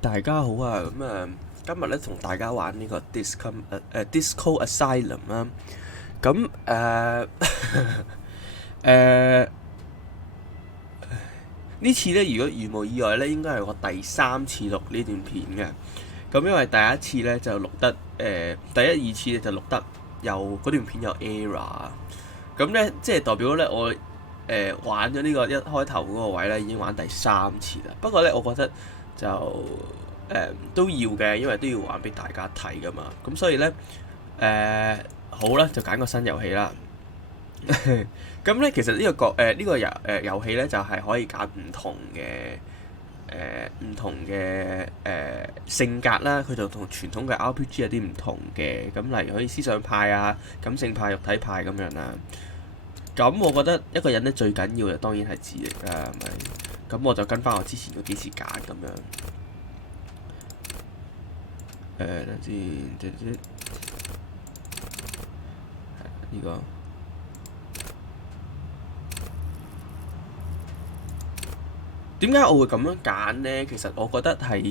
大家好啊！今日咧同大家玩呢個 Disco Asylum 啦。咁呢次咧，如果如無意外咧，應該係我第3次錄呢段片嘅。咁因為第一次咧就錄得第一二次咧就錄得有嗰段片有 error。咁咧即係代表咧我玩咗呢個一開頭嗰個位咧已經玩第3次啦。不過咧，我覺得就都要嘅，因為都要玩俾大家睇噶嘛。咁所以咧好啦，就揀個新遊戲啦。咁咧其實呢個遊戲咧就係可以揀唔同嘅性格啦，佢就同傳統嘅 RPG 有啲唔同嘅。咁例如可以思想派啊、感性派、肉體派咁樣啦。咁我覺得一個人咧最緊要嘅當然係智力啦，係咪？咁我就跟翻我之前嗰幾次揀咁樣。等先，呢個點解我會咁樣揀呢？其實我覺得係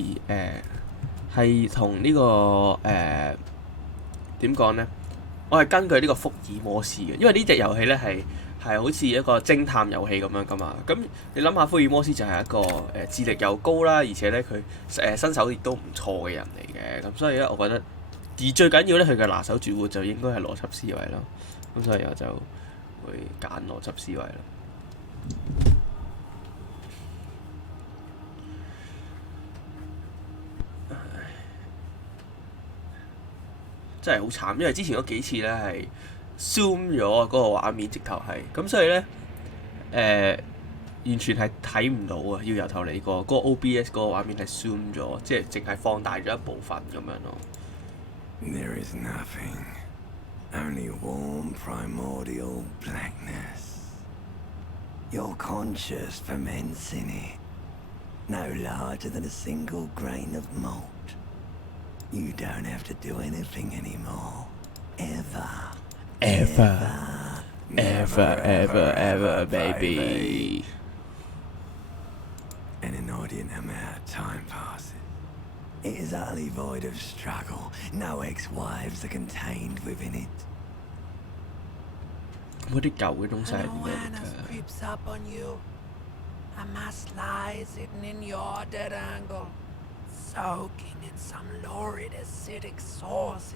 同呢個點講呢？我係根據呢個福爾摩斯嘅，因為呢隻遊戲咧係好似一個偵探遊戲咁樣噶嘛。咁你諗下，福爾摩斯就係一個智力又高啦，而且咧佢身手亦都唔錯嘅人嚟嘅。咁所以咧，我覺得而最緊要咧，佢嘅拿手絕活就應該係邏輯思維咯。咁所以我就會揀邏輯思維啦。真係好慘，因為之前嗰幾次咧係 zoom 咗嗰個畫面，直頭係咁，所以咧完全係睇唔到啊！要由頭嚟過，嗰個 OBS 嗰個畫面係 zoom 咗，即係淨係放大咗一部分咁樣咯。There is nothing, only warm primordial blackness. Your conscious ferments in it, no larger than a single grain of malt. You don't have to do anything anymore. Ever, baby. An inordinate amount of time passes. It is utterly void of struggle. No ex-wives are contained within it. 嗰啲舊嘅東西係點樣㗎？ creeps up on you. A mask lies hidden in your dead angle, soaking in some lurid acidic sauce.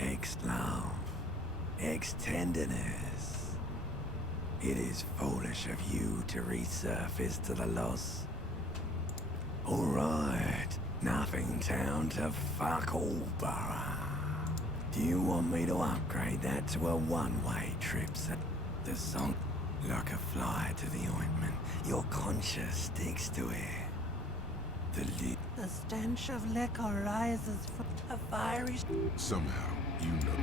Ex-love, ex-tenderness. It is foolish of you to resurface to the loss. All right, nothing town to fuck all borough. Do you want me to upgrade that to a one-way trip? The song, like a fly to the ointment, your conscience sticks to it. The stench of liquor rises from a fiery. Somehow, you know.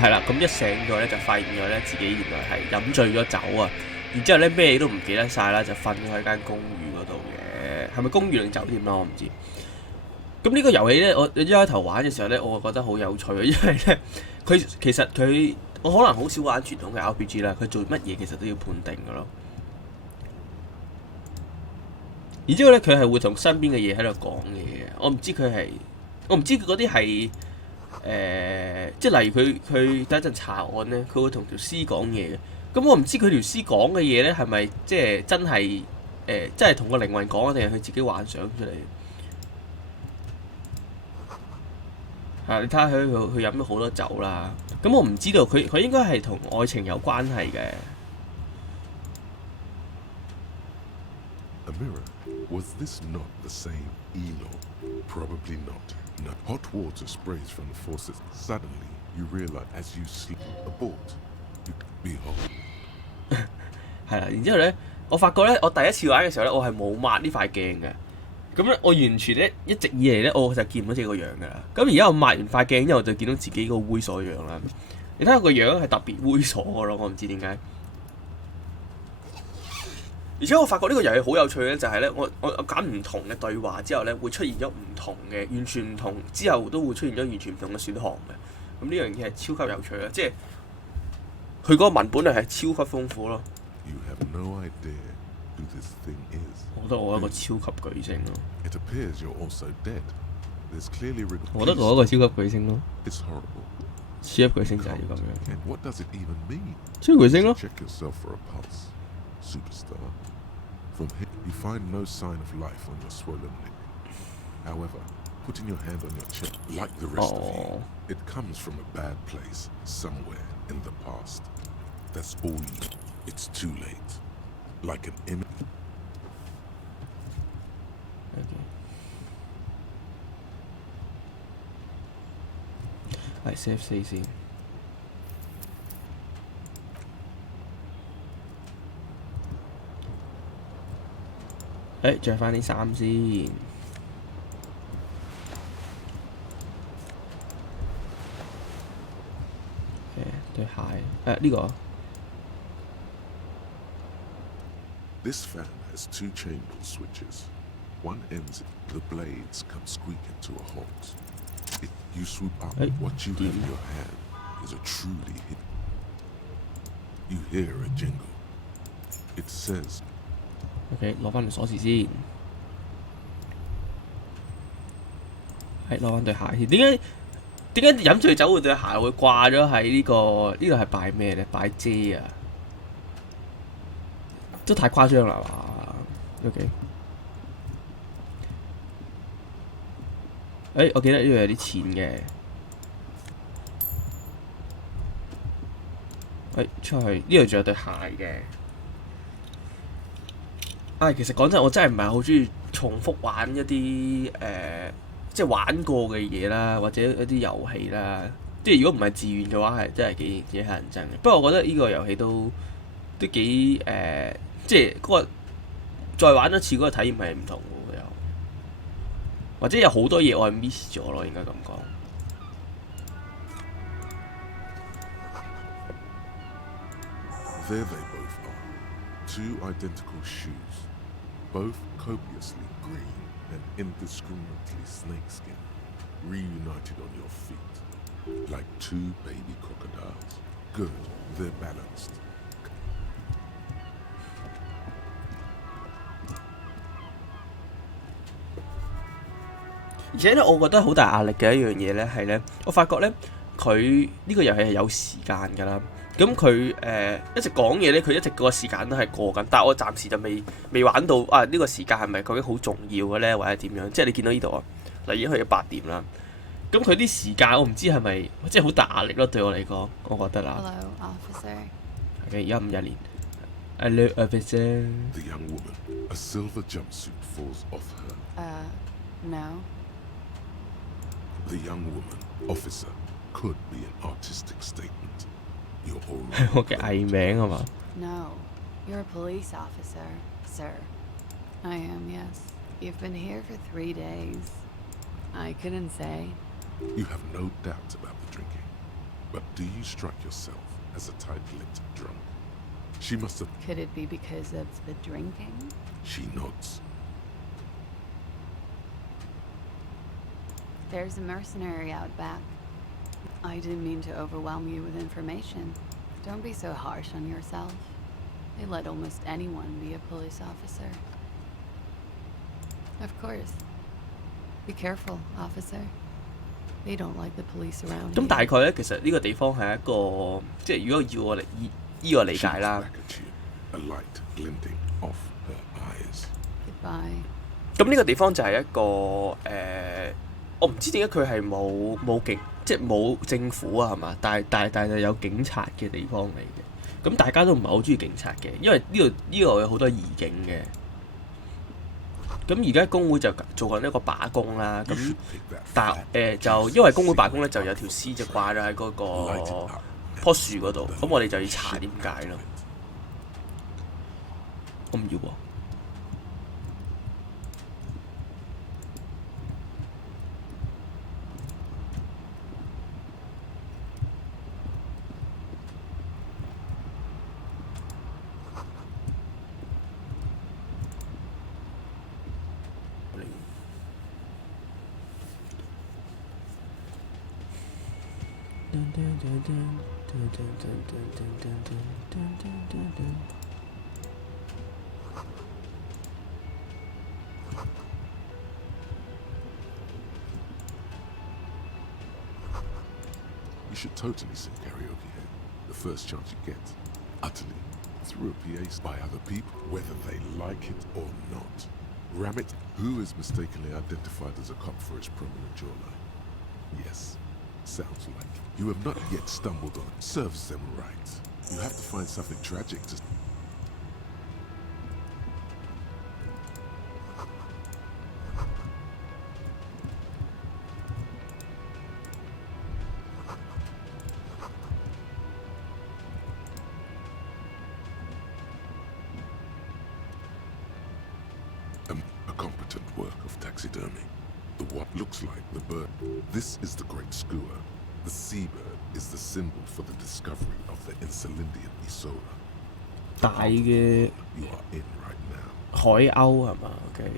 係啦，咁一醒咗咧就發現咗咧自己原來係飲醉咗酒啊！然之後咧咩都唔記得晒啦，就瞓咗喺間公寓嗰度嘅，係咪公寓定酒店啦？我唔知。咁呢個遊戲咧，我一開頭玩嘅時候咧，我覺得好有趣嘅，因為咧其實我可能好少玩傳統嘅 RPG 啦，佢做乜嘢其實都要判定嘅咯。然之後咧，佢係會同身邊嘅嘢喺度講嘢嘅，我唔知佢嗰啲係即係例如佢第一陣查案咧，佢會同條屍講嘢嘅。咁我唔知佢條屍講嘅嘢咧係咪即係真係真係同個靈魂講，定係佢自己幻想出嚟？你睇下佢飲咗好多酒啦。咁我唔知道佢應該係同愛情有關係嘅。A mirror. Was this not the same Elo? Probably not. No. Hot water sprays from the faucet. Suddenly, you realize as you sleep, abort. You behold. 係啦，然之後咧，我發覺咧，我第一次玩嘅時候咧，我係冇抹呢塊鏡嘅。咁咧，我完全咧一直以嚟咧，我就見唔到自己個樣㗎啦。咁而家我抹完塊鏡之後，就見到自己個猥瑣樣啦。你睇下個樣係特別猥瑣㗎咯，我唔知點解。而且我發覺呢個遊戲好有趣咧，就係咧，我揀唔同嘅對話之後咧，會出現咗唔同嘅，完全唔同之後都會出現咗完全唔同嘅選項嘅。咁呢樣嘢係超級有趣啦，即係佢嗰個文本量係超級豐富咯。You have no idea who this thing is. 我覺得我係一個超級巨星咯。It appears you're also dead. There's clearly 我覺得我係一個超級巨星咯。It's horrible. 超級巨星就係要咁樣。 And what does it even mean? 超級巨星咯。 Check yourself for a pulse, superstar. From here, you find no sign of life on your swollen neck. However, putting your hand on your chest, like the rest of you, it comes from a bad place somewhere in the past. That's all you. It's too late. Like an image. Okay. 係 save 4先。着翻啲衫先。對鞋呢個。This fan has 2 chamber switches. One ends, the blades come squeaking to a halt. If you swoop up, what you have in your hand is a truly hit. You hear a jingle. It says, OK， 攞翻條鎖匙先。攞翻對鞋先。點解飲醉酒會對鞋會掛咗喺呢個？呢個係擺咩咧？擺遮啊！都太誇張啦嘛。OK。我記得呢度有啲錢嘅。出去呢度仲有對鞋嘅。其實講真，我真係唔係好中意重複玩一啲即係玩過嘅嘢啦，或者一啲遊戲啦。即係如果唔係自願嘅話，係真係幾乞人憎嘅。不過我覺得呢個遊戲都幾即係嗰個再玩一次嗰個體驗係唔同嘅又，或者有好多嘢我係 miss 咗咯，應該咁講。there they both are. 2 identical shoes, both copiously green and indiscriminately snakeskin, reunited on your feet, like 2 baby crocodiles. Good, they're balanced. 而且咧，我覺得好大壓力嘅一樣嘢咧係咧，我發覺咧佢呢個遊戲係有時間㗎啦。咁佢一直講嘢咧，佢一直個時間都係過緊，但係我暫時就未玩到呢個時間係咪究竟好重要嘅咧，或者點樣？即係你見到呢度啊，嗱已經去咗8點啦。咁佢啲時間我唔知係咪即係好大壓力咯，對我嚟講，我覺得啦。Hello, officer. OK， 而家51年。Hello, officer. The young woman, a silver jumpsuit falls off her. No. The young woman, officer, could be an artistic statement. You're all right. 我嘅藝名係嘛？ No. You're a police officer, sir. I am, yes. You've been here for 3 days. I couldn't say. You have no doubt about the drinking. But do you strike yourself as a tight-lipped drunk? She must have... Could it be because of the drinking? She nods. There's a mercenary out back. I didn't mean to overwhelm you with information. Don't be so harsh on yourself. They let almost anyone be a police officer. Of course. Be careful, officer. They don't like the police around 咁 here. 大概咧，其實呢個地方係一個即係如果要我嚟依個理 She 解 looks 啦。 back at you, a light glinting off her eyes. Goodbye. 咁呢個地方就係一個我唔知點解佢係冇警，即係冇政府啊，係嘛？但係有警察嘅地方嚟嘅。咁大家都唔係好中意警察嘅，因為呢度有好多義警嘅。咁而家工會就做緊一個罷工啦。咁但就因為工會罷工咧，就有條屍就掛咗喺嗰個棵樹嗰度。咁我哋就要查點解咯。我唔要喎。should totally sing karaoke here, the first chance you get. Utterly, through a PA by other people, whether they like it or not. Ram it, who is mistakenly identified as a cop for his prominent jawline? Yes, sounds like you have not yet stumbled on it. Serves them right. You have to find something tragic to... A competent work of taxidermy. The what looks like the bird. This is the great skua. The seabird is the symbol for the discovery of the Insulindian Isola. 大嘅 You are in right now. 海鷗係嘛？OK。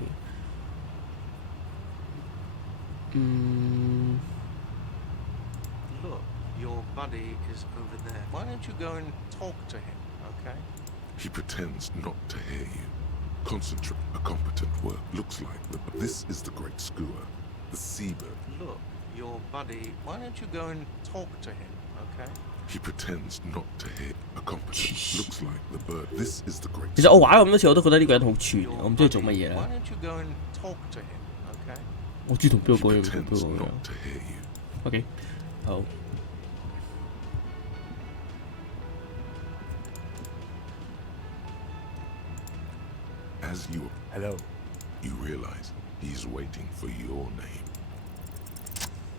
Look, your buddy is over there. Why don't you go and talk to him, okay? He pretends not to hear you. Concentrate. A competent work looks like the... This is the great skua. The seabird. Look, your buddy. Why don't you go and talk to him, okay? He pretends not to hear. A competent looks like the bird. This is the great... 其實我玩咁多次我都覺得呢個人好串， Your 我唔知佢做乜 buddy, 嘢 Why 啦。 don't you go and talk to him, okay? 我中意同邊 He 個講嘢，同邊 pretends 個講嘢 not。to hear you. OK，好。As you... Hello. You realize he's waiting for your name.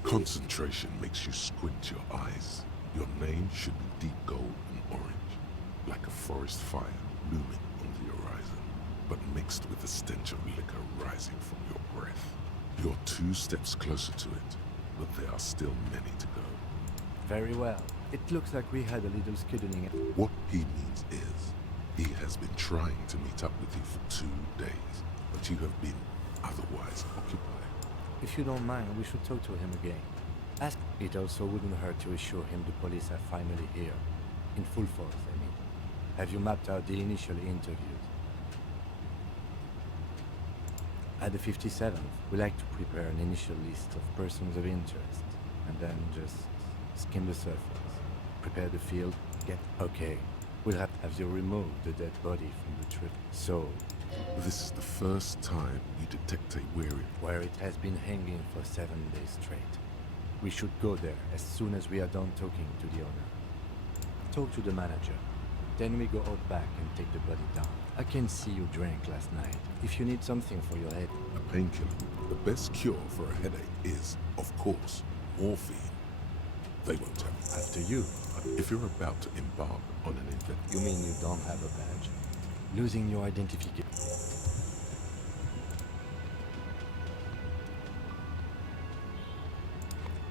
Concentration makes you squint your eyes. Your name should be deep gold and orange, like a forest fire looming on the horizon, but mixed with the stench of liquor rising from your breath. You're 2 steps closer to it, but there are still many to go. Very well. It looks like we had a little skidding. What he means is, he has been trying to meet up with you for 2 days, but you have been otherwise occupied. If you don't mind, we should talk to him again. Ask. It also wouldn't hurt to assure him the police are finally here. In full force, I mean. Have you mapped out the initial interviews? At the 57th, we like to prepare an initial list of persons of interest, and then just skim the surface. Prepare the field, get... Okay, we'll have you remove the dead body from the trip. So, This is the first time you detect a weary... where it has been hanging for 7 days straight. We should go there as soon as we are done talking to the owner. Talk to the manager. Then we go out back and take the body down. I can see you drank last night. If you need something for your head, A painkiller. The best cure for a headache is, of course, morphine. They won't have it. after you. If you're about to embark on an event... You mean you don't have a badge? Losing your identification.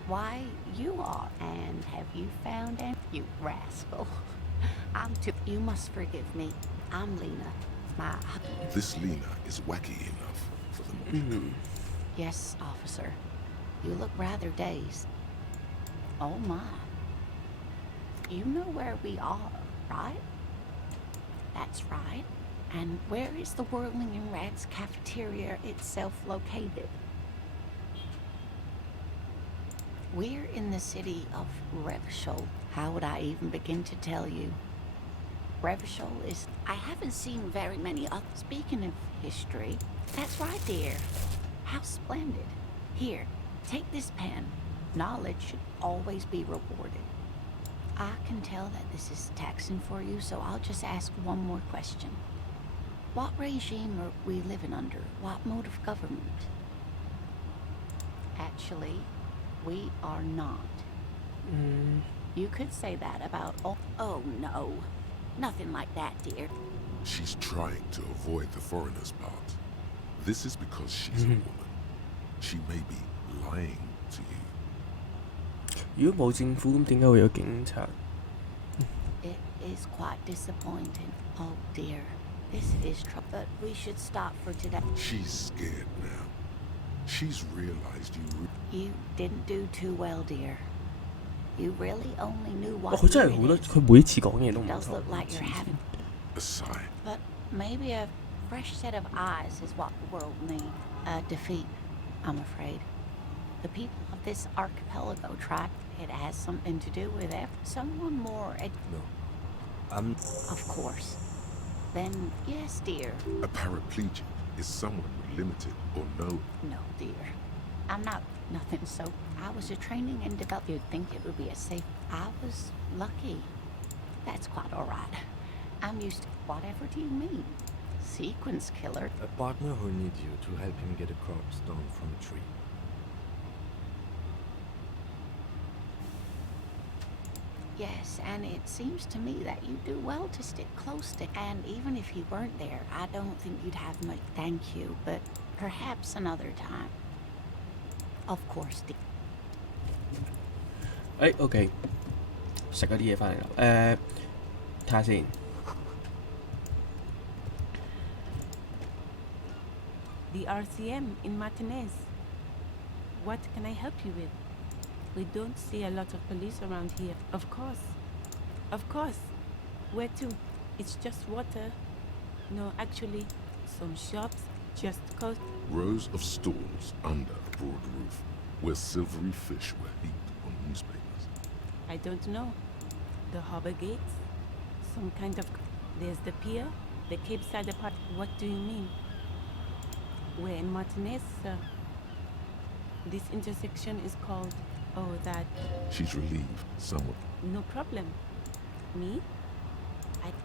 Why, you are, and have you found him? You rascal. I'm too... You must forgive me. I'm Lena. My... This Lena is wacky enough for the moment. Yes, officer. You look rather dazed. Oh my. You know where we are, right? That's right. And where is the Whirling and Rats cafeteria itself located? We're in the city of Revachol. How would I even begin to tell you? Revachol is... I haven't seen very many other... Speaking of history, that's right, dear. How splendid. Here, take this pen. Knowledge should always be rewarded. I can tell that this is taxing for you, so I'll just ask one more question. What regime are we living under? What mode of government? Actually, we are not. You could say that about... Oh, no. Nothing like that, dear. She's trying to avoid the foreigner's part. This is because she's a woman. She may be lying to you. 如果冇政府咁點解會有警察？ It is quite disappointing. Oh, dear. This is trouble. But we should stop for today. She's scared now. She's realized You didn't do too well, dear. You really only knew 哇！ what 佢真係 year 好 it 多， is. 佢每一次講嘢都唔 It does 同。 look like you're having... a sigh. But maybe a fresh set of eyes is what the world needs. A defeat, I'm afraid. The people of this archipelago tried... it has something to do with someone more. No. I'm. Of course. Then, yes, dear. A paraplegic is someone with limited or no. No, dear. I'm not nothing so. I was a training and develop. You'd think it would be a safe. I was lucky. That's quite all right. I'm used to. Whatever do you mean? Sequence killer? A partner who needs you to help him get a corpse down from a tree. Yes, and it seems to me that you do well to stick close to. And even if you weren't there, I don't think you'd have much. Thank you, but perhaps another time. Of course, dear. OK， 食嗰啲嘢翻嚟啦。睇下先。The RCM in Martinez. What can I help you with? We don't see a lot of police around here. Of course. Of course. Where to? It's just water. No, actually, some shops, just coast. Rows of stalls under a broad roof, where silvery fish were heaped on newspapers. I don't know. The harbor gates? Some kind of... There's the pier, the Cape Side apart. What do you mean? We're in Martinez, sir. This intersection is called... Oh, that... She's relieved somewhat. No problem. Me?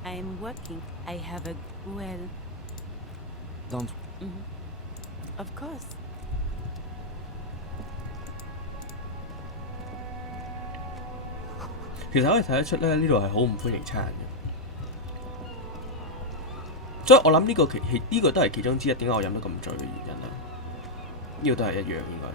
I am working. I have a... Well... Don't. Of course. 其實可以睇得出咧，呢度係好唔歡迎差人嘅。所以我諗呢個都係其中之一，點解我飲得咁醉嘅原因啦。呢個都係一樣應該。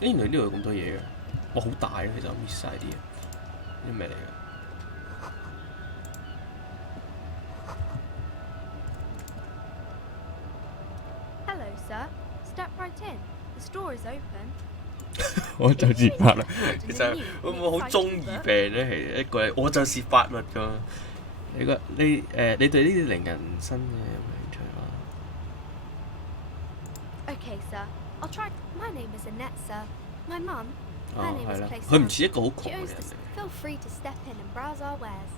原來呢度有咁多嘢嘅，哇好大嘅，其實我 miss 晒啲嘢，啲咩嚟嘅？ Hello, sir. Step right in. The store is open. 我就是發啦，其實會唔會好中二病咧？係一個係我就是發物㗎。你對呢啲令人生嘅有冇興趣啊？ Okay, sir. I'll try. My name is Annette, sir. My mum. Her 哦 name 係 is 啦， Place. 佢唔似一個好 She 窮嘅 owns 人 this. 嚟。 Feel free to step in and browse our wares.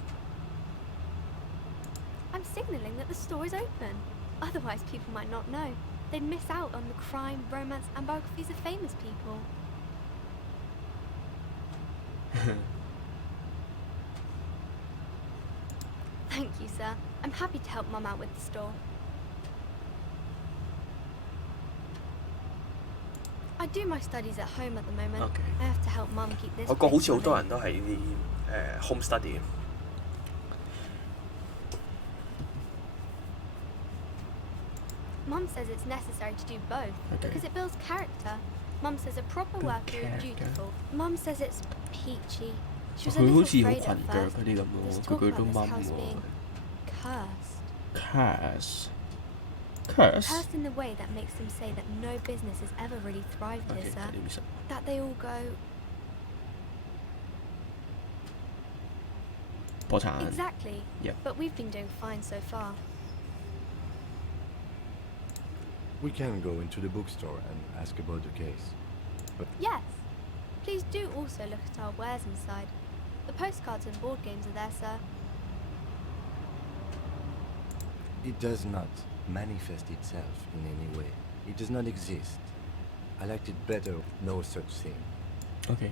I'm signalling that the store is open. Otherwise, people might not know. They'd miss out on the crime, romance, and biographies of famous people. Thank you, sir. I'm happy to help Mum out with the store. I do my studies at home at the moment. Okay. I have to help Mum keep this. 我覺好 place 似好多 running. 人都係呢啲home study 嘅。 Mum says it's necessary to do both because it builds character. Mum says a proper worker is dutiful. Mum says it's peachy. She was a 佢 little 好似好 afraid 裙 at 腳 first. 嗰啲咁 There's 喎， talk 句 about 都 this 掹 house 喎 being。 cursed. Curse。 Cursed in the way that makes them say that no business has ever really thrived here, OK， sir. 點實？ That they all go 破產。 exactly. Yep. But we've been doing fine so far. We can go into the bookstore and ask about the case. Yes. Please do also look at our wares inside. The postcards and board games are there, sir. It does not manifest itself in any way. It does not exist. I liked it better. No such thing. OK，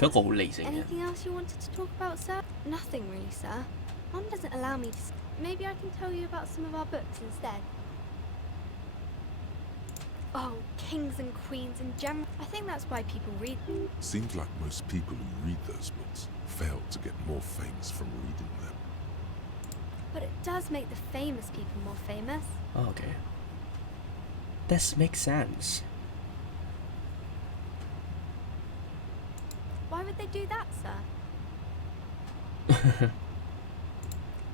佢一個好理性嘅。 Anything else you wanted to talk about, sir? Nothing really, sir. Mum doesn't allow me to. Maybe I can tell you about some of our books instead. Oh, kings and queens and general. I think that's why people read them. Seems like most people who read those books fail to get more famous from reading them. But it does make the famous people more famous. OK。That makes sense。 Why would they do that, sir?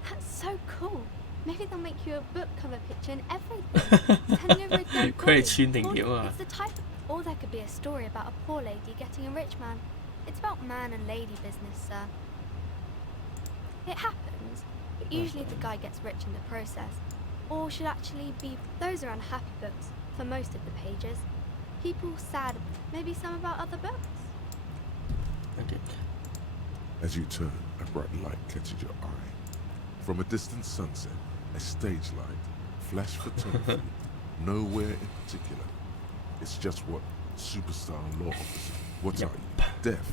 That's so cool. Maybe they'll make you a book cover picture and everything. Send you over a dead 佢 body. 係穿定點啊 It's the type of... Or there could be a story about a poor lady getting a rich man. It's about man and lady business, sir. It happens. but usually the guy gets rich in the process. Or should actually be, those are unhappy books for most of the pages. People sad, maybe some about other books. Okay. As you turn, a bright light catches your eye. From a distant sunset, a stage light, flash photography, nowhere in particular. It's just what superstar law officer. What Yep. are you? Deaf.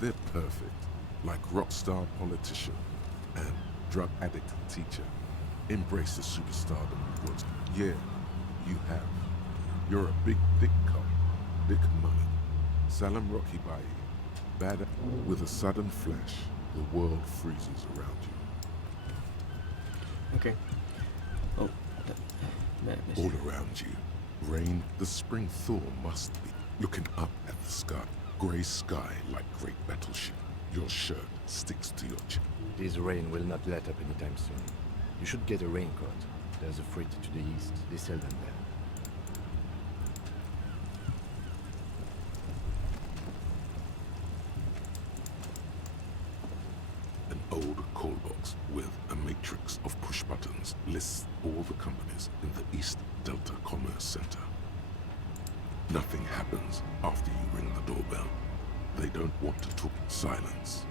They're perfect, like rock star politician and drug addict teacher. Embrace the superstardom of words. Yeah, you have. You're a big, thick cop, big money. Salam Rocky Baye. Bad with a sudden flash, the world freezes around you. Okay. Oh. All around you, rain, the spring thaw must be. Looking up at the sky, grey sky like great battleship. Your shirt sticks to your chin. This rain will not let up anytime soon. You should get a raincoat. There's a freight to the east. They sell them there. An old call box with a matrix of push buttons lists all the companies in the East Delta Commerce Center. Nothing happens after you ring the doorbell. They don't want to talk. Silence.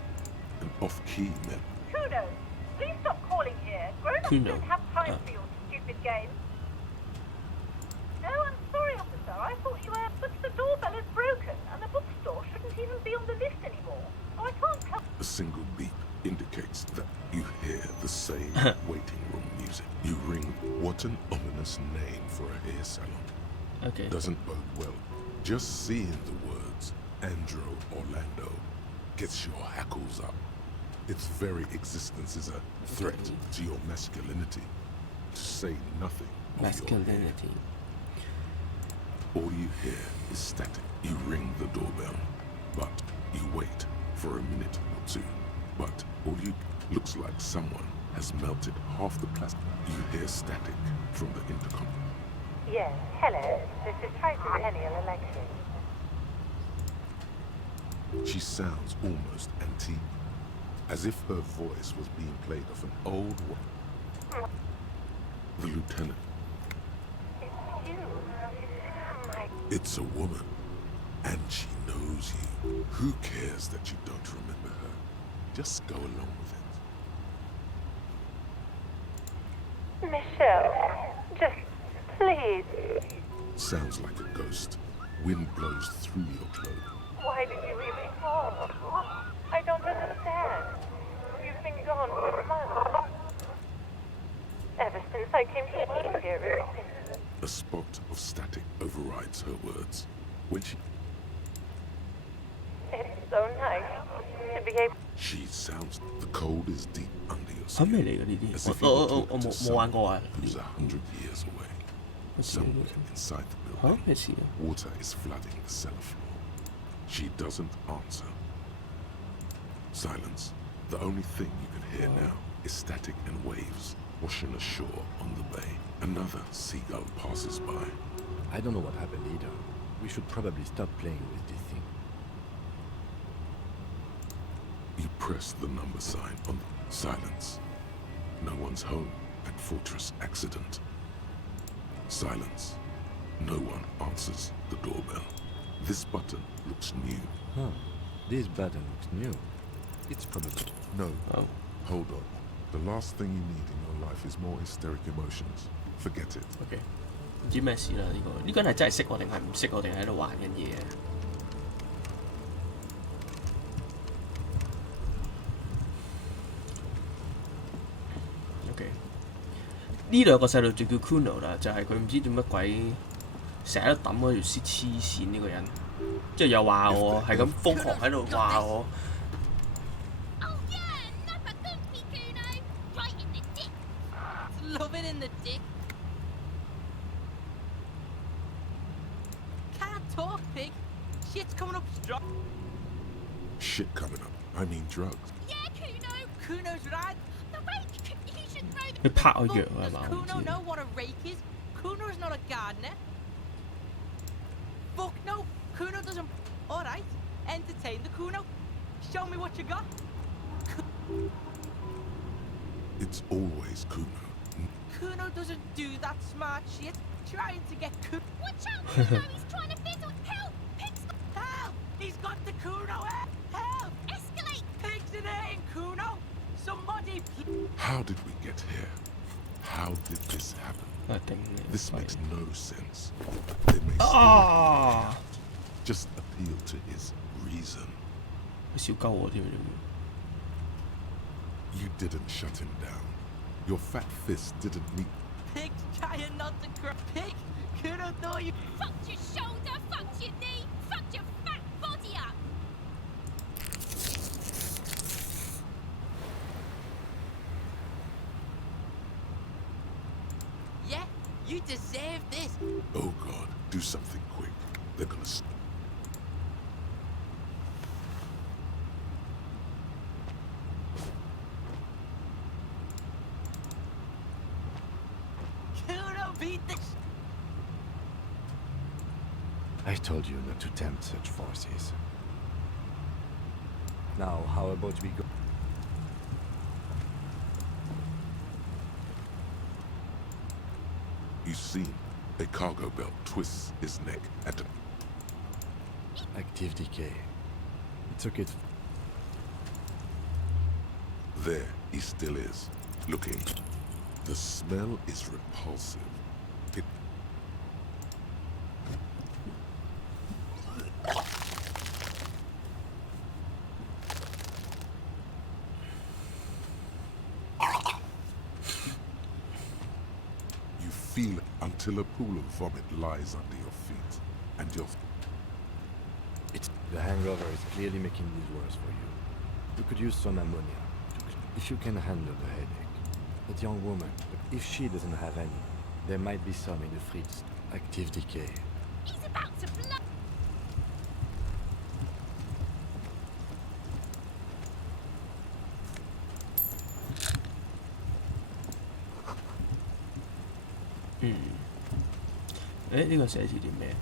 An off-key man. Kuno, please stop calling here. Grown-ups Kuno. don't have time for your stupid games. Oh, I'm sorry, officer. I thought you were... But the doorbell is broken, and the bookstore shouldn't even be on the list anymore. So I can't help... A single beep indicates that you hear the same waiting room music. You ring. What an ominous name for a hair salon. Okay. Doesn't bode well. Just seeing the words Andro Orlando gets your hackles up. Its very existence is a threat to your masculinity, to say nothing of Masculinity. your all you hear is static. You ring the doorbell, but you wait for a minute or two. But all you looks like someone has melted half the plastic. You hear static from the intercom. Yes, hello. This is tricentennial election. She sounds almost antique, as if her voice was being played off an old one. The lieutenant. It's you. It's a woman, and she knows you. Who cares that you don't remember her? Just go along with it. Michelle, just please. Sounds like a ghost. Wind blows through your cloak. Why did you really call? I don't understand. You've been gone for months. Ever since I came here, A spot of static overrides her words. When she... It's so nice to be able... She sounds... The cold is deep under your 係 skin. 咩嚟㗎呢啲？ As if you 我 were 我 talking 我 to 冇玩過 someone 啊！ who's 100 years away. 乜事啊？ Somewhere inside the 嚇 building, 咩事啊？ water is flooding the cellar floor. She doesn't answer. Silence. The only thing you can hear now is static and waves washing ashore on the bay. Another seagull passes by. I don't know what happened either. We should probably stop playing with this thing. You press the number sign on silence. No one's home at Fortress Accident. Silence. No one answers the doorbell. This button looks new. Huh. This button looks new. It's probably... No. Oh. Hold on. The last thing you need in your life is more hysteric emotions. Forget it. OK，唔知咩事啦呢個？呢個人係真係識我定係唔識我定係喺度玩緊嘢啊？OK，呢兩個細路就叫 Kuno 啦，就係佢唔知做乜鬼，成日喺度揼嗰條絲黐線呢個人，之後又話我係咁瘋狂喺度話我。Love it in the dick. Can't talk, pig. Shit's coming up strong. Shit coming up. I mean drugs. Yeah, Kuno. Kuno's right. The rake. He should know the... 你拍我藥係 Does 嘛？我唔 Kuno 知 know what a rake is? Kuno's not a gardener. Fuck no. Kuno doesn't... Alright. Entertain the Kuno. Show me what you got. It It's always Kuno. Kuno doesn't do that smart shit. Trying to get Kuno. Watch out, Kuno! He's trying to fiddle! Help! Pigs! Help! He's got the Kuno head! Help! Escalate! Pigs in here, Kuno! Somebody How did we get here? How did this happen? This makes no sense. They may still be out. Just appeal to his reason. 笑鳩我添。 You didn't shut him down. Your fat fist didn't meet. Pigs trying not to cry. Pig! Kuno thought you... Fucked your shoulder, fucked your knee, fucked your fat body up! Yeah, you deserve this. Oh God, do something quick. They're gonna. Kuno beat the... I told you not to tempt such forces. Now, how about we go? You see, a cargo belt twists his neck at the. Active decay. It's okay. There he still is, looking. The smell is repulsive. It. You feel it until a pool of vomit lies under your feet, and your. The hangover is clearly making this worse for you. You could use some ammonia if you can handle the headache. That young woman, if she doesn't have any, there might be some in the fridge. Active decay. He's about to blow!呢個寫字點咩？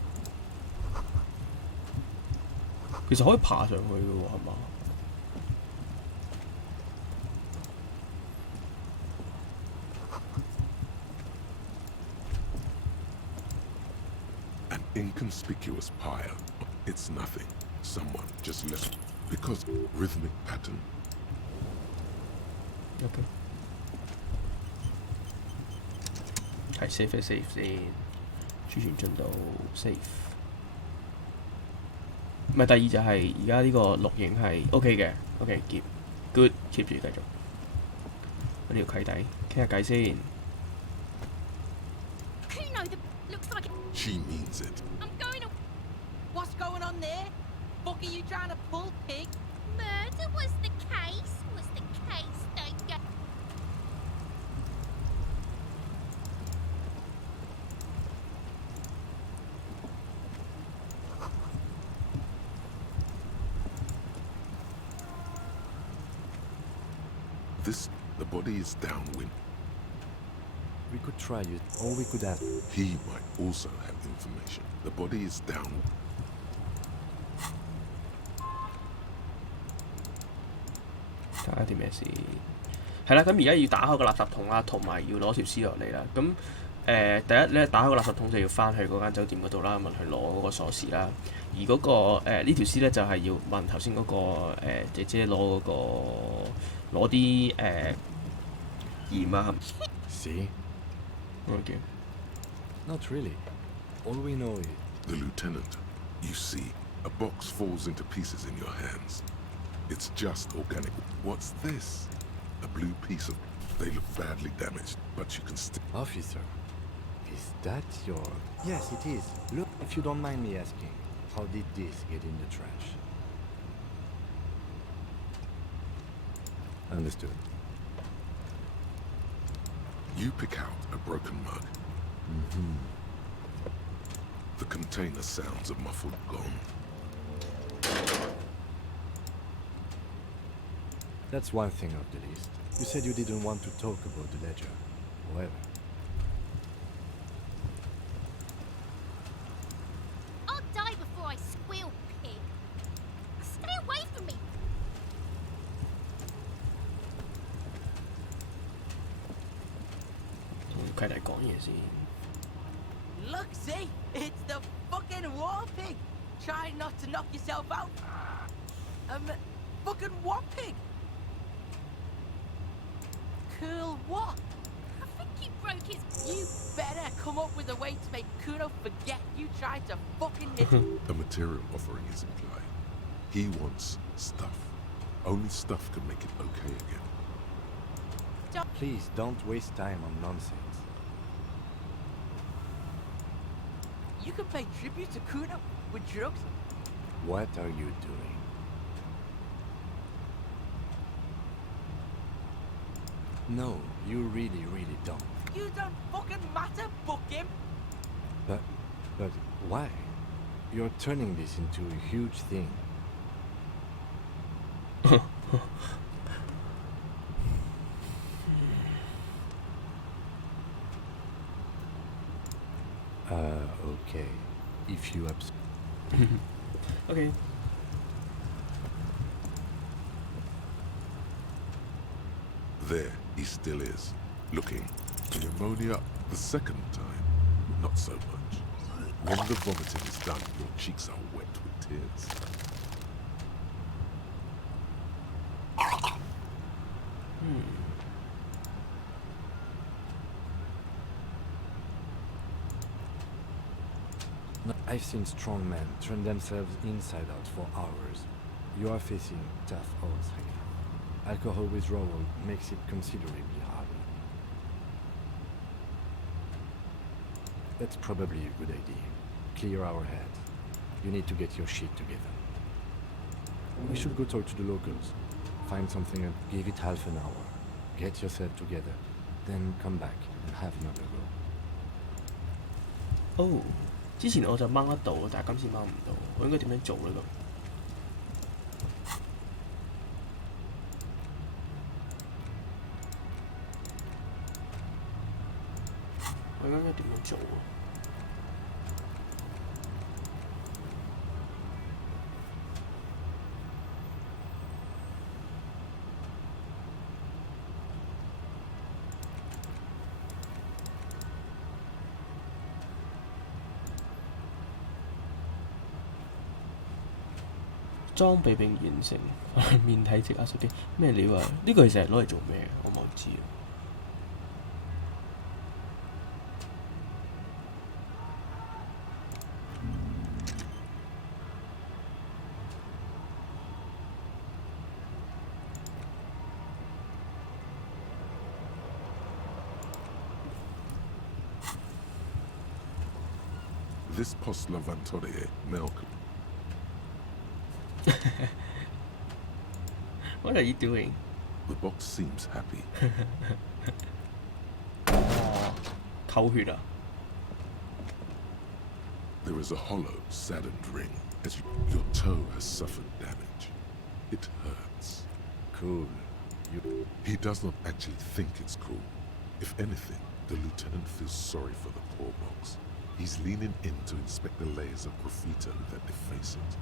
其實可以爬上去嘅喎，係嘛？ An inconspicuous pyre. It's nothing. Someone just left. Because rhythmic pattern. OK。係 save 先，儲存進度 save。唔係第二就係而家呢個錄影係 OK 嘅 ，OK keep good keep 住繼續。揾條契弟傾下偈先。 Kuno, looks like She means it. I'm going to... What's going on there? Fuck are you trying to pull, pig? Murder was the case, don't you? The body is downwind. We could try it, or we could have. He might also have information. The body is down. 睇下啲咩事。係啦，咁而家要打開個垃圾桶啦，同埋要攞條屍落嚟啦。咁第一咧，打開個垃圾桶就要翻去嗰間酒店嗰度啦，問佢攞嗰個鎖匙啦。而嗰、呢條屍咧就係、要問頭先嗰個姐姐攞嗰、攞啲鹽啊。See? OK。Not really. All we know is The lieutenant. You see, a box falls into pieces in your hands. It's just organic. What's this? A blue piece of. They look badly damaged, but you can still. Officer. Is that your... Yes, it is. Look, if you don't mind me asking, how did this get in the trash? Understood. You pick out a broken mug. The container sounds a muffled gong. That's one thing off the list. You said you didn't want to talk about the ledger. However, I'll die before I squeal, pig. Stay away from me. 契弟講嘢先。Look, see? It's the fucking war pig! Try not to knock yourself out. Fucking war pig! Cool what? I think he broke his... You better come up with a way to make Kuno forget you tried to fucking hit A material offering is implied. He wants stuff. Only stuff can make it okay again. Please don't waste time on nonsense. You can pay tribute to Kuno with drugs. What are you doing? No, you really, really don't. You don't fucking matter, book him. But why? You're turning this into a huge thing. Okay. If you OK。There he still is, looking. Pneumonia the second time, not so much. When the vomiting is done, your cheeks are wet with tears. I've seen strong men turn themselves inside out for hours. You are facing tough odds here. Alcohol withdrawal makes it considerably harder. That's probably a good idea. Clear our heads. You need to get your shit together. We should go talk to the locals. Find something and give it half an hour. Get yourself together. Then come back and have another go. Oh，之前我就掹得到，但係今次掹唔到，我應該點樣做呢咁？我應該點樣做啊？裝備並完成面體積壓縮機咩料啊？呢個其實係攞嚟做咩？我冇知啊。This post lavatorie milk. What are you doing? The box seems happy. 哦，扣血啊！ There is a hollow, saddened ring as your toe has suffered damage. It hurts. Cool. He does not actually think it's cool. If anything, the lieutenant feels sorry for the poor box. He's leaning in to inspect the layers of graffiti that deface it.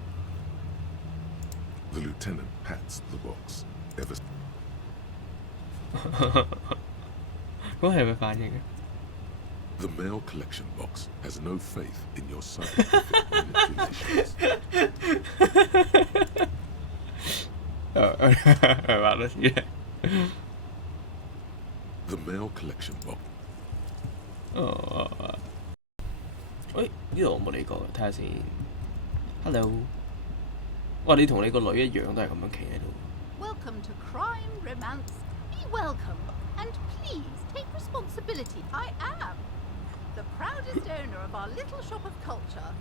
The lieutenant pats the box. Ever 嗰係咪反應啊？ The mail collection box has no faith in your scientific manipulations. 話多次。 The mail collection box. 哦。喂，呢度我冇理過嘅，睇下先。Hello。哇！你同你個女一樣，都係咁樣企喺度。 Welcome to crime, romance. Be welcome, and please take responsibility. I am the proudest owner of our little shop of culture.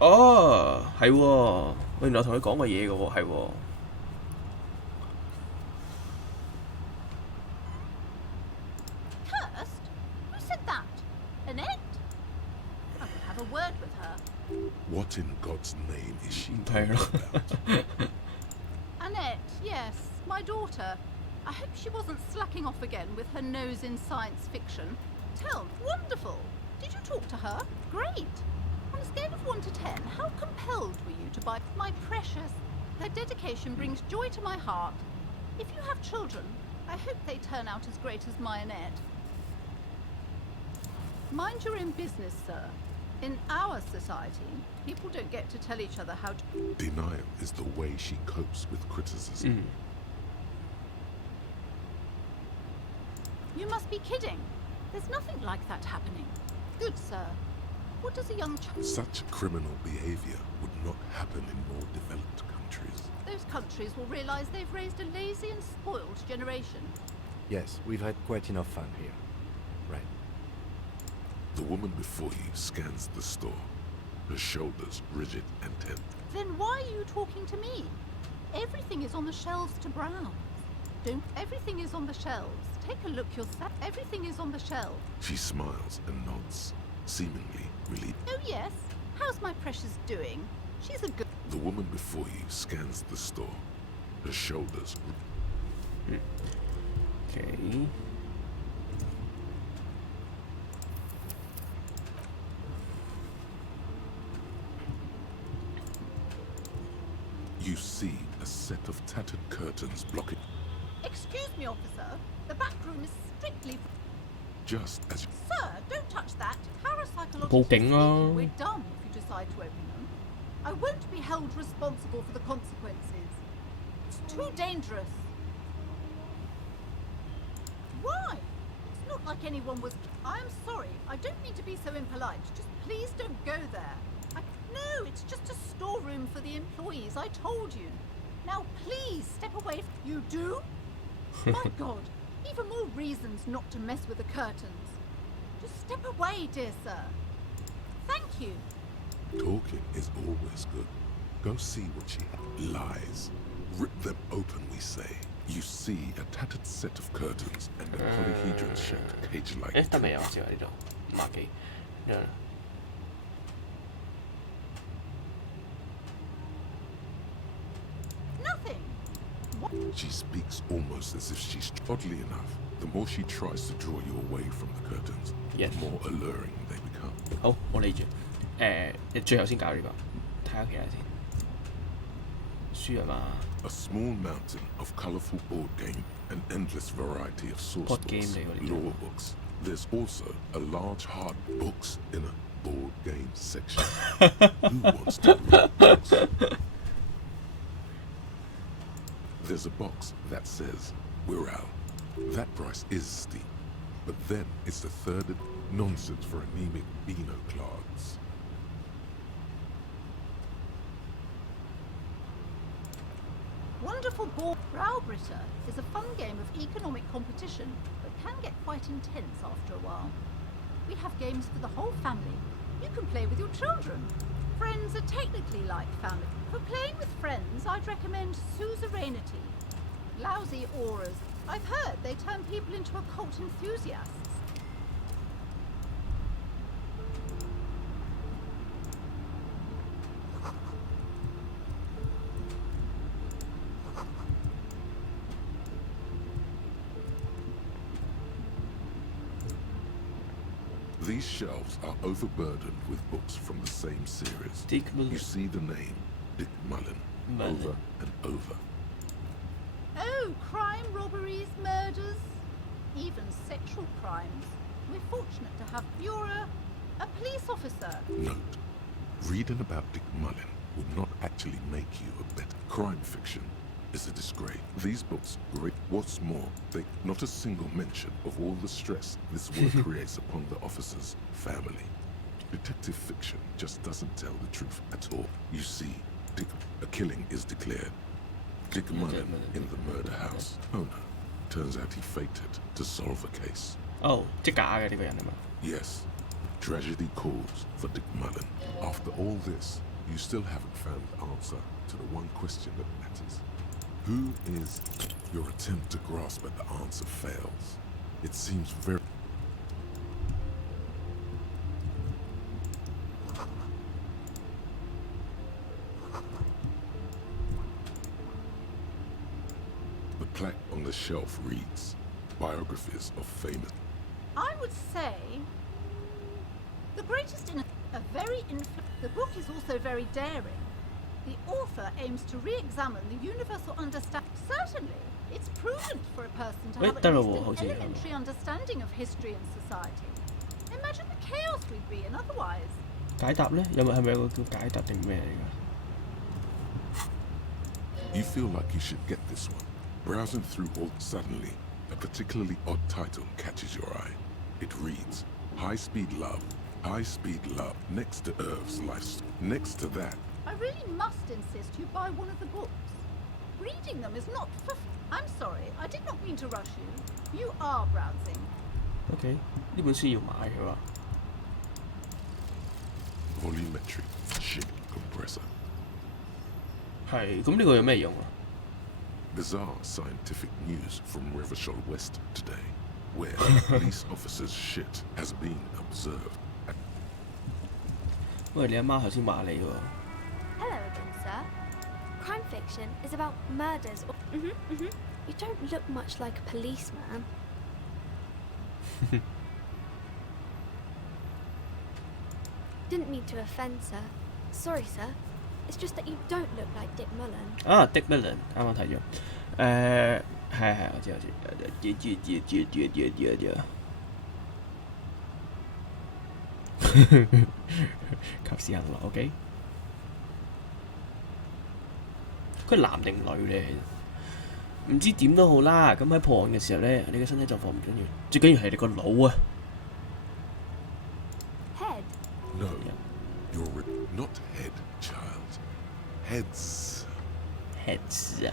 哦，係喎，我原來同佢講過嘢嘅喎，係喎。 Cursed? Who said that? Annette? I will have a word with her. What in God's name is she talking about? Annette, yes, my daughter. I hope she wasn't slacking off again with her nose in science fiction. Tell me, wonderful. Did you talk to her? Great. On a scale of 1 to 10, how compelled were you to buy my precious? Her dedication brings joy to my heart. If you have children, I hope they turn out as great as my Annette. Mind your own business, sir. In our society, people don't get to tell each other how to... Denial is the way she copes with criticism. You must be kidding. There's nothing like that happening. Good, sir. What does a young child... Such criminal behavior would not happen in more developed countries. Those countries will realize they've raised a lazy and spoiled generation. Yes, we've had quite enough fun here. Right. The woman before you scans the store, her shoulders rigid and tense. Then why are you talking to me? Everything is on the shelves to browse. Everything is on the shelves. Take a look yourself. Everything is on the shelves. She smiles and nods, seemingly relieved. Oh yes. How's my precious doing? She's a good... The woman before you scans the store, her shoulders. Okay. You see a set of tattered curtains blocking. Excuse me, officer. The back room is strictly... Just as you... Sir, don't touch that. Parapsychologically報警啦。 speaking, we're done if you decide to open them. I won't be held responsible for the consequences. It's too dangerous. Why? It's not like anyone was... I'm sorry. I don't mean to be so impolite. Just please don't go there. No, it's just a storeroom for the employees. I told you. Now please step away. You do? My God. Even more reasons not to mess with the curtains. Just step away, dear sir. Thank you. Talking is always good. Go see what she lies. Rip them open, we say. You see a tattered set of curtains and a polyhedron-shaped cage-like. Esta me llama, ne度50幾。Nothing. What? She speaks almost as if she's... Oddly enough, the more she tries to draw you away from the curtains, Yes. the more alluring they become. 好，我理住。你最後先搞呢個，睇下其他先。書啊嘛。 A small mountain of colourful board game, an endless variety of source Board game books,嚟㗎呢啲。 law books. There's also a large hard books in a board game section. Who wants to read books? There's a box that says, we're out. That price is steep, but then it's the third nonsense for anemic Beano clogs. Wonderful board. Browbritter is a fun game of economic competition, but can get quite intense after a while. We have games for the whole family. You can play with your children. Friends are technically like family. For playing with friends, I'd recommend suzerainty. Lousy auras. I've heard they turn people into occult enthusiasts. These shelves are overburdened with books from the same series. Dick Mullen. You see the name, Dick Mullen, Mullen. over and over. Oh, crime, robberies, murders, even sexual crimes. We're fortunate to have Bureau, a police officer. Note, reading about Dick Mullen will not actually make you a better. Crime fiction is a disgrace. These books great. What's more, they not a single mention of all the stress this work creates upon the officer's family. Detective fiction just doesn't tell the truth at all. You see, a killing is declared. Dick Mullen in the murder house. Oh no, turns out he fainted to solve a case. 即係假嘅呢個人啊嘛。 Yes, tragedy calls for Dick Mullen. After all this, you still haven't found the answer to the one question that matters. Who is... Your attempt to grasp at the answer fails. It seems very... The plaque on the shelf reads, biographies of famous... I would say the greatest in the book is also very daring. The author aims to re-examine the universal understanding. Certainly, it's prudent for a person to have at least an elementary understanding of history and society. Imagine the chaos we'd be in otherwise. 解答咧，係咪有個叫解答定咩嚟㗎？ You feel like you should get this one. Browsing through all suddenly, a particularly odd title catches your eye. It reads, High Speed Love. High Speed Love. Next to Irv's life. Next to that. I really must insist you buy one of the books. Reading them is not for... I'm sorry, I did not mean to rush you. You are browsing. OK， 呢本書要買佢話。 Volumetric ship compressor. 係，咁呢個有咩用啊？ Bizarre scientific news from Revachol West today, where police officer's shit has been observed. 喂，你阿媽頭先話你喎。 Hello again, sir. Crime fiction is about murders or... You don't look much like a policeman. Didn't mean to offend, sir. Sorry, sir. It's just that you don't look like Dick Mullen. 啊，Dick Mullen 啱啱睇咗。係，我知。及時行樂 ，OK。佢男定女咧？唔知點都好啦。咁喺破案嘅時候咧，你嘅身體狀況唔緊要，最緊要係你個腦啊。 Head? No, you're not head, child. Heads. Heads 啊。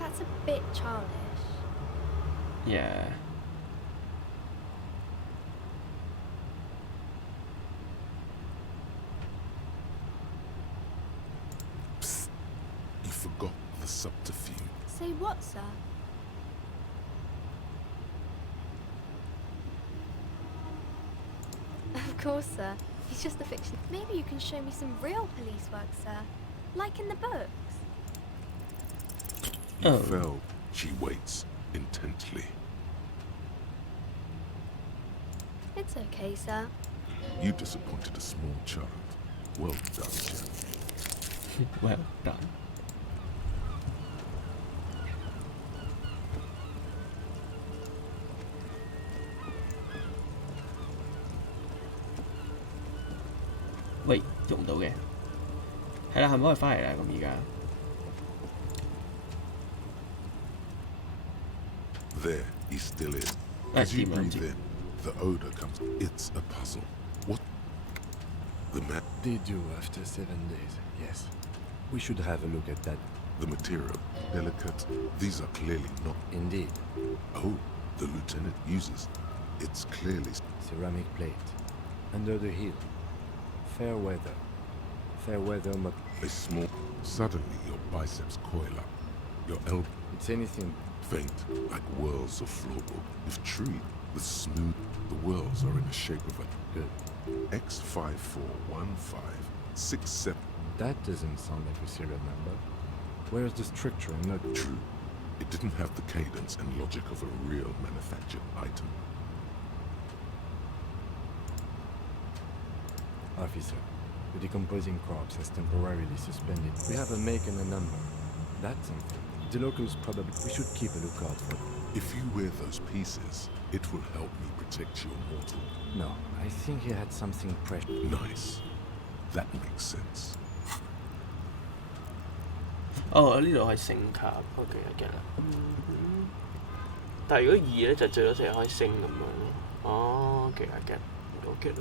That's a bit childish. Yeah. Psst. You forgot the subterfuge. Say what, sir? Of course, sir. He's just a fiction. Maybe you can show me some real police work, sir. Like in the books. You fell. She waits intently. It's okay, sir. You disappointed a small child. Well done, Jen. Well done. Wait， 做唔到嘅。係啦，係咪可以翻嚟啦？咁而家。 There, he still is. As you breathe in, the odor comes. It's a puzzle. What? The man. They do after 7 days, yes. We should have a look at that. The material. Delicate. These are clearly not. Indeed. Oh, the lieutenant uses. It's clearly. Ceramic plate. Under the heel. Fair weather. Fair weather, but... A small... Suddenly, your biceps coil up. Your elbow... It's anything... Faint, like whirls of floorboard. If tree, the smooth... The whirls are in the shape of a... Good. X541567. That doesn't sound like a serial number. Where's the structure and not... True. It didn't have the cadence and logic of a real manufactured item. Officer, the decomposing corpse has temporarily suspended. We have a make and a number. That's something. The locals probably... We should keep a lookout for it. If you wear those pieces, it will help me protect your mortal. No, I think he had something precious. Nice. That makes sense. 哦，呢度係升級 ，OK， I get 啦。但係如果2咧，就最多淨係可以升咁樣咯。哦，OK，I get。OK。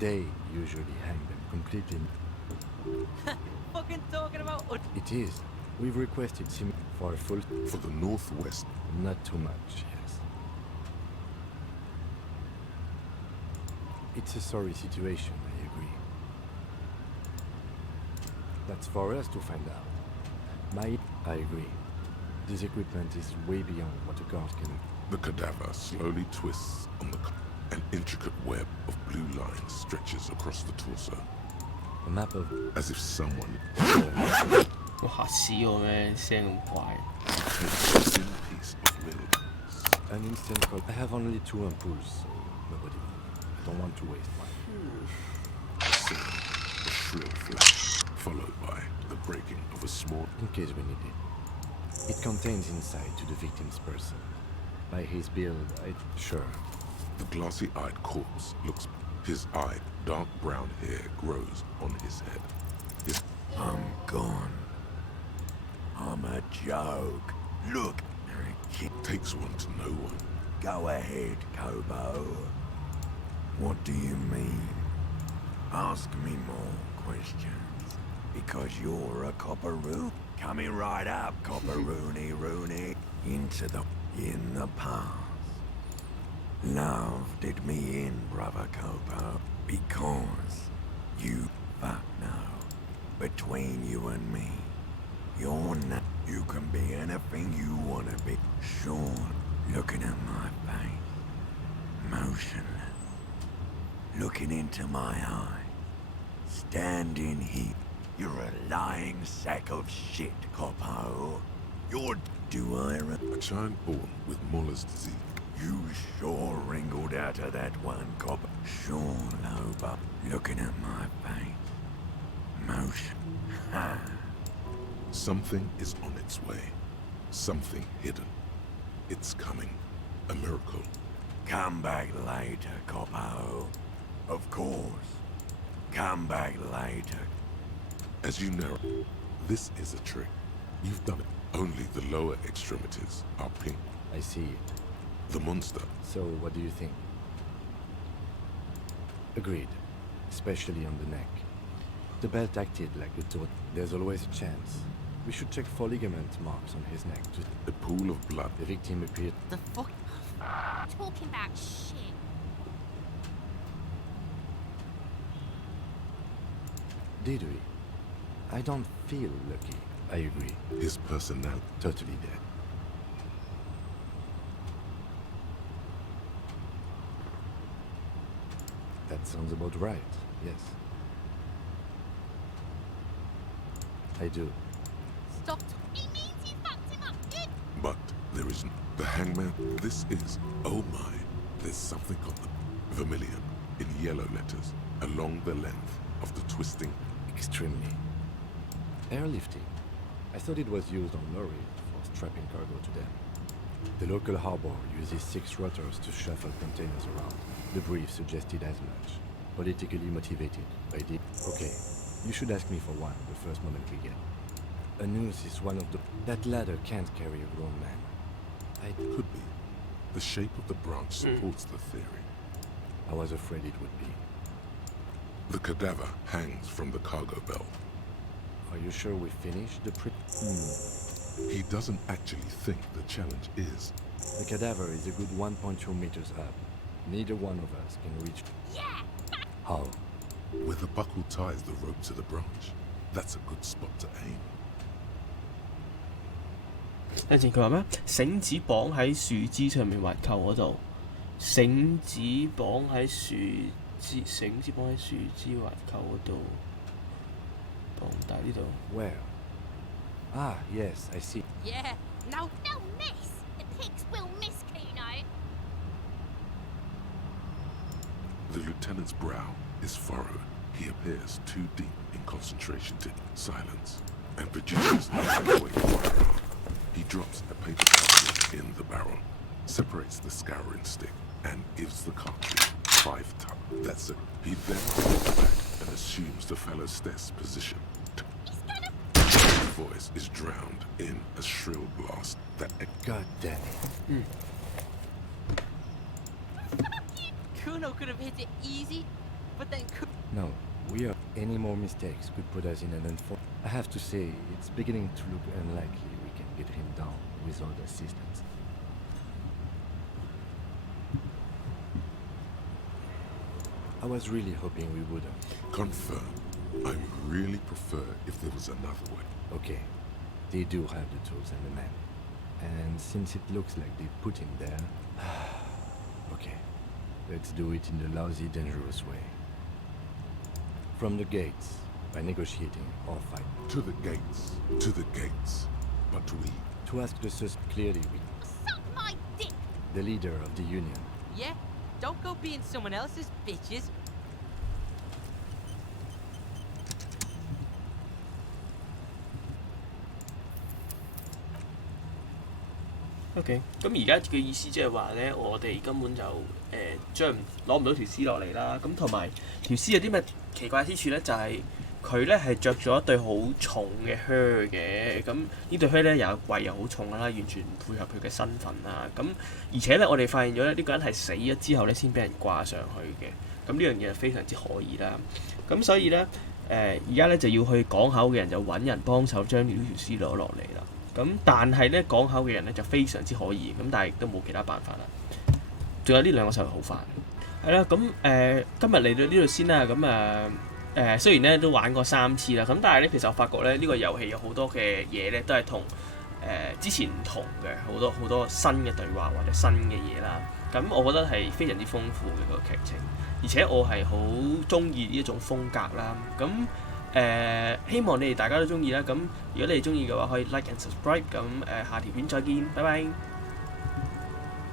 They usually hang them completely. Fucking talking about... It is. We've requested for a full... For the northwest. Not too much, yes. It's a sorry situation, I agree. That's for us to find out. I agree. This equipment is way beyond what a guard can... The cadaver slowly twists on the... An intricate web of blue lines stretches across the torso. A map of... As if someone... 哇死我咩？聲咁怪。Thin piece of milk. An instant call. I have only 2 ampoules, so nobody. I don't want to waste one. A shrill flash, followed by the breaking of a small. In case we need it. It contains insight to the victim's person. By his build, sure. The glassy-eyed corpse looks. His eye, dark brown hair grows on his head. I'm gone. I'm a joke. Look, Takes one to know one. go ahead, Kobo. What do you mean? Ask me more questions. Because you're a copperoo. Coming right up, copperoony rooney. In the past. Love did me in, brother Kobo. Because you fuck no. Between you and me, you're not. You can be anything you want to be. Sean, looking at my face, motionless, looking into my eye, standing here. You're a lying sack of shit, Coppo. You're. Do I? A child born with Muller's disease. You sure wrinkled out of that one, Copper. Sean Loba, looking at my face, motion. Ha. Something is on its way. Something hidden. It's coming. A miracle. Come back later, Coppo. Of course. Come back later. As you narrow, this is a trick. You've done it. Only the lower extremities are pink. I see it. The monster. So, what do you think? Agreed. Especially on the neck. The belt acted like a toad. There's always a chance. We should check for ligament marks on his neck. A pool of blood. The victim appeared. The fuck? Talking about shit. Did we? I don't feel lucky. I agree. His personality. Totally dead. That sounds about right, yes. I do. Stop. He means you fucked him up good. But there is the hangman. This is. Oh my. There's something on the vermilion in yellow letters along the length of the twisting. Extremely. Airlifting. I thought it was used on lorries for strapping cargo to them. The local harbor uses 6 rotors to shuffle containers around. The brief suggested as much. Politically motivated by the... Okay, you should ask me for one the first moment we get. A noose is one of the... That ladder can't carry a grown man. Could be. The shape of the branch supports the theory. I was afraid it would be. The cadaver hangs from the cargo belt. Are you sure we finished the He doesn't actually think the challenge is. The cadaver is a good 1.2 meters up. Neither one of us can reach... Yeah! How? Where the buckle ties the rope to the branch. That's a good spot to aim. 等陣佢話咩？繩子綁喺樹枝上面滑扣嗰度，繩子綁喺樹枝滑扣嗰度，綁大呢度。Where? Ah, yes, I see. Yeah. No miss. The pigs will miss Kuno. The lieutenant's brow is furrowed. He appears too deep in concentration to silence and produces nothing away from. He drops a paper cartridge in the barrel, separates the scouring stick, and gives the cartridge 5 tuck. That's it. He then pulls back and assumes the fellow's desk position. His voice is drowned in a shrill blast that... God damn it. Kuno could have hit it easy, but then No, any more mistakes could put us in an I have to say, it's beginning to look unlikely we can get him down without assistance. I was really hoping we wouldn't. Confirm. I would really prefer if there was another way. Okay, they do have the tools and the man. And since it looks like they put him there... okay, let's do it in the lousy, dangerous way. From the gates, by negotiating or fight. To the gates. To the gates. But we. To ask the suspect clearly, we. Suck my dick! The leader of the union. Yeah? Don't go being someone else's bitches. OK， 咁而家嘅意思即係話咧，我哋根本就將攞唔到條屍落嚟啦。咁同埋條屍有啲咩奇怪之處咧？就係佢咧係着咗一對好重嘅靴嘅。咁呢對靴咧又貴又好重啦，完全唔配合佢嘅身份啦。咁而且咧，我哋發現咗咧，呢個人係死咗之後咧先俾人掛上去嘅。咁呢樣嘢係非常之可疑啦。咁所以咧，而家咧就要去港口嘅人就揾人幫手將呢條屍攞落嚟啦。咁但係咧，港口嘅人咧就非常之可疑，咁但係亦都冇其他辦法啦。仲有呢兩個細路好煩，係啦。咁今日嚟到呢度先啦。咁雖然咧都玩過3次啦，咁但係咧其實我發覺咧呢個遊戲有好多嘅嘢咧都係同之前唔同嘅，好多新嘅對話或者新嘅嘢啦。咁我覺得係非常之豐富嘅個劇情，而且我係好中意呢一種風格啦。咁希望你哋大家都中意啦。咁如果你哋中意嘅話，可以 like and subscribe。咁下條片再見，拜拜。